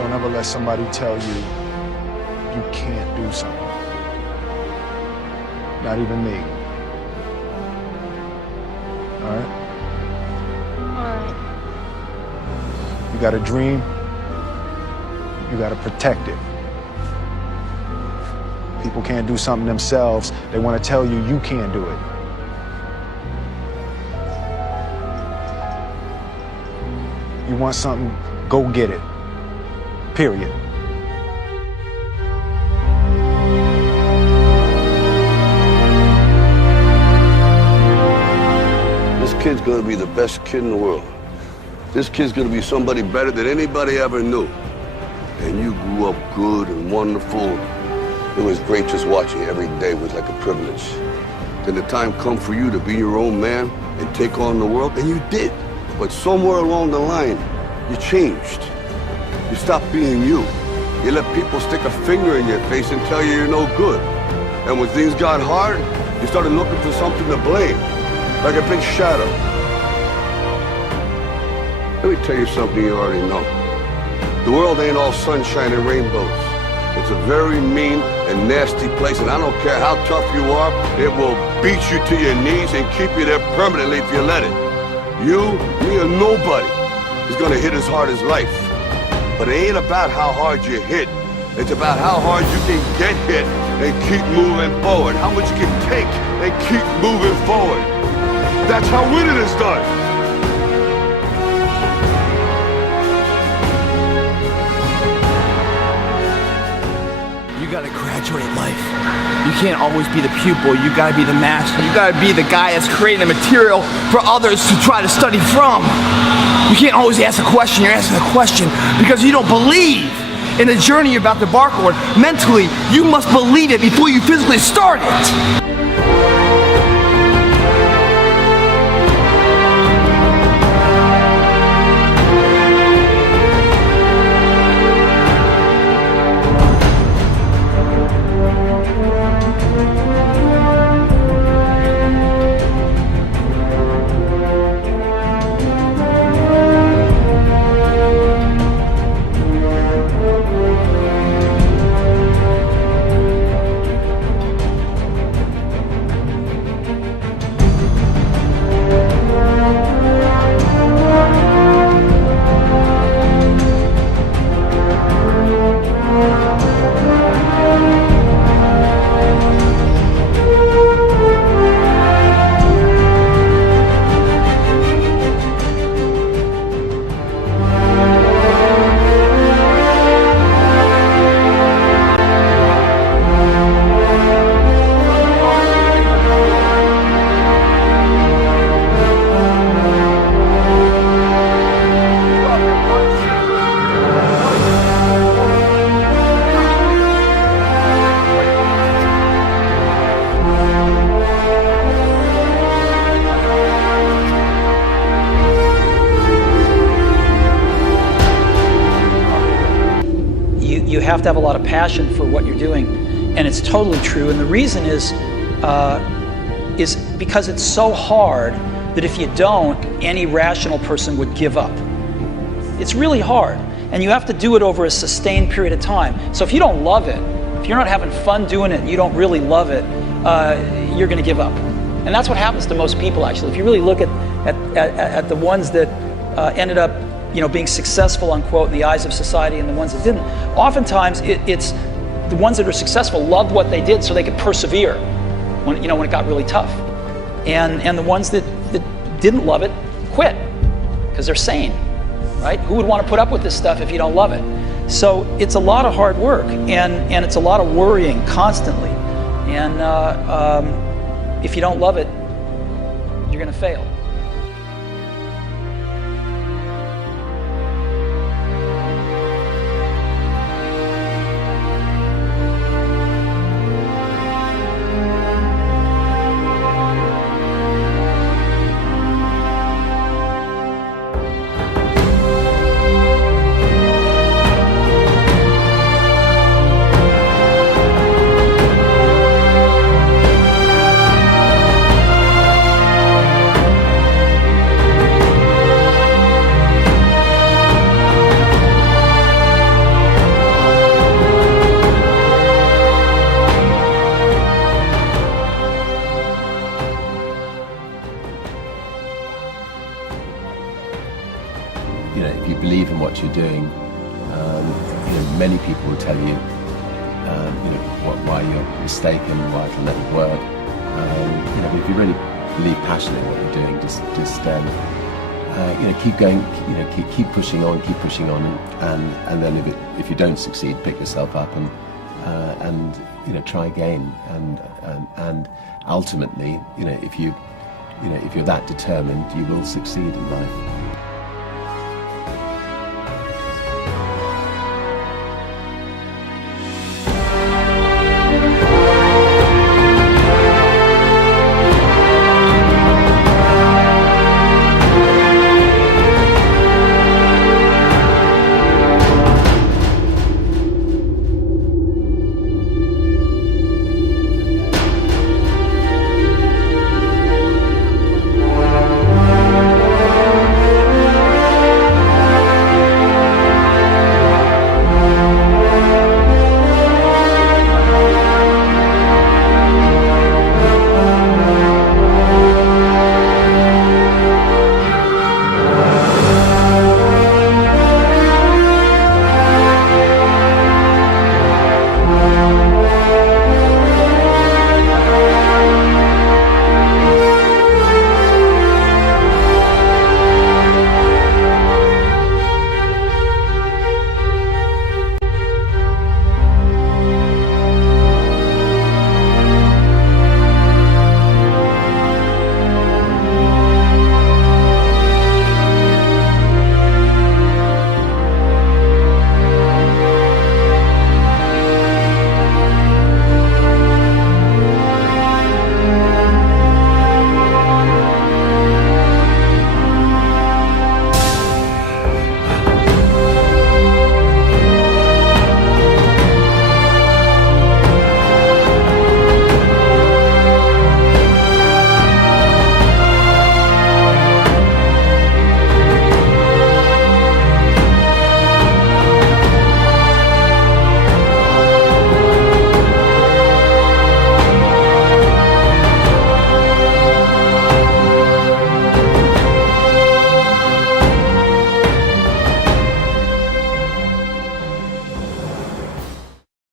Don't ever let somebody tell you you can't do something. Not even me. All right? Alright. You got a dream, you got to protect it. People can't do something themselves. They want to tell you you can't do it. You want something, go get it. Period. This kid's gonna be the best kid in the world. This kid's gonna be somebody better than anybody ever knew. And you grew up good and wonderful. It was great just watching you. Every day was like a privilege. Then the time come for you to be your own man and take on the world, and you did. But somewhere along the line, you changed. You stopped being you. You let people stick a finger in your face and tell you you're no good. And when things got hard, you started looking for something to blame, like a big shadow. Let me tell you something you already know. The world ain't all sunshine and rainbows. It's a very mean and nasty place, and I don't care how tough you are, it will beat you to your knees and keep you there permanently if you let it. You, me, or nobody is gonna hit as hard as life. But it ain't about how hard you hit. It's about how hard you can get hit and keep moving forward. How much you can take and keep moving forward. That's how winning is done. You gotta graduate life. You can't always be the pupil, you gotta be the master. You gotta be the guy that's creating the material for others to try to study from. You can't always ask a question, you're asking a question because you don't believe in the journey you're about to embark on. Mentally, you must believe it before you physically start it. You have to have a lot of passion for what you're doing, and it's totally true. And the reason is because it's so hard that if you don't, any rational person would give up. It's really hard, and you have to do it over a sustained period of time. So if you don't love it, if you're not having fun doing it, and you don't really love it, you're going to give up. And that's what happens to most people, actually. If you really look at the ones that ended up being successful, unquote, in the eyes of society and the ones that didn't, oftentimes it's the ones that are successful loved what they did so they could persevere when it got really tough. And the ones that didn't love it quit because they're sane, right? Who would want to put up with this stuff if you don't love it? So it's a lot of hard work, and it's a lot of worrying constantly. And if you don't love it, you're going to fail. many people will tell you, why you're mistaken, why it'll never work. But if you really believe passionately in what you're doing, just keep going, keep pushing on, and then if you don't succeed, pick yourself up and try again, and ultimately, if you're that determined, you will succeed in life.